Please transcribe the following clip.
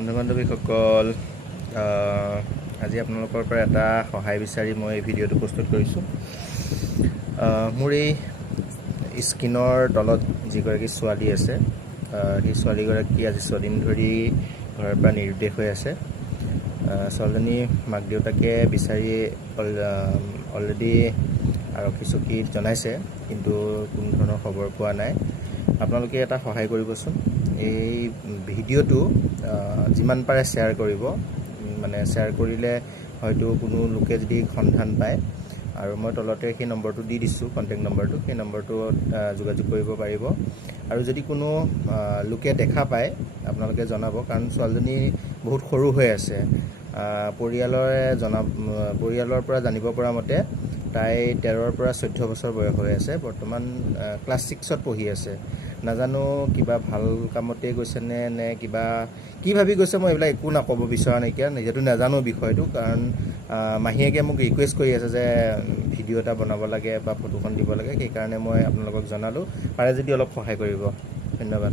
বন্ধু বান্ধৱীসকল আজি আপোনালোকৰ পৰা এটা সহায় বিচাৰি মই এই ভিডিঅ'টো প্ৰস্তুত কৰিছোঁ। মোৰ এই স্ক্ৰীনৰ তলত যিগৰাকী ছোৱালী আছে, সেই ছোৱালীগৰাকী আজি 6 দিন ধৰি ঘৰৰ পৰা নিৰুদ্দেশ হৈ আছে। ছোৱালীজনী মাক দেউতাকে বিচাৰি অলৰেডি আৰক্ষী চকীত জনাইছে, কিন্তু কোনো ধৰণৰ খবৰ পোৱা নাই। আপোনালোকে এটা সহায় কৰিবচোন, এই ভিডিঅ'টো যিমান পাৰে শ্বেয়াৰ কৰিব। মানে শ্বেয়াৰ কৰিলে হয়তো কোনো লোকে যদি সন্ধান পায়, আৰু মই তলতে সেই নম্বৰটো দি দিছোঁ, কণ্টেক্ট নম্বৰটো, সেই নম্বৰটোত যোগাযোগ কৰিব পাৰিব। আৰু যদি কোনো লোকে দেখা পায় আপোনালোকে জনাব, কাৰণ ছোৱালীজনী বহুত সৰু হৈ আছে। পৰিয়ালৰ পৰা জানিব পৰা মতে তাই 13ৰ পৰা 14 বছৰ বয়স হৈ আছে। বৰ্তমান ক্লাছ 6ত পঢ়ি আছে। নাজানো কিবা ভাল কামতে গৈছেনে নে কিবা কি ভাবি গৈছে, মই এইবিলাক একো নক'ব বিচৰা নাইকিয়া, যিহেতু নাজানো বিষয়টো। কাৰণ মাহীয়েকে মোক ৰিকুৱেষ্ট কৰি আছে যে ভিডিঅ' এটা বনাব লাগে বা ফটোখন দিব লাগে, সেইকাৰণে মই আপোনালোকক জনালোঁ। পাৰে যদি অলপ সহায় কৰিব। ধন্যবাদ।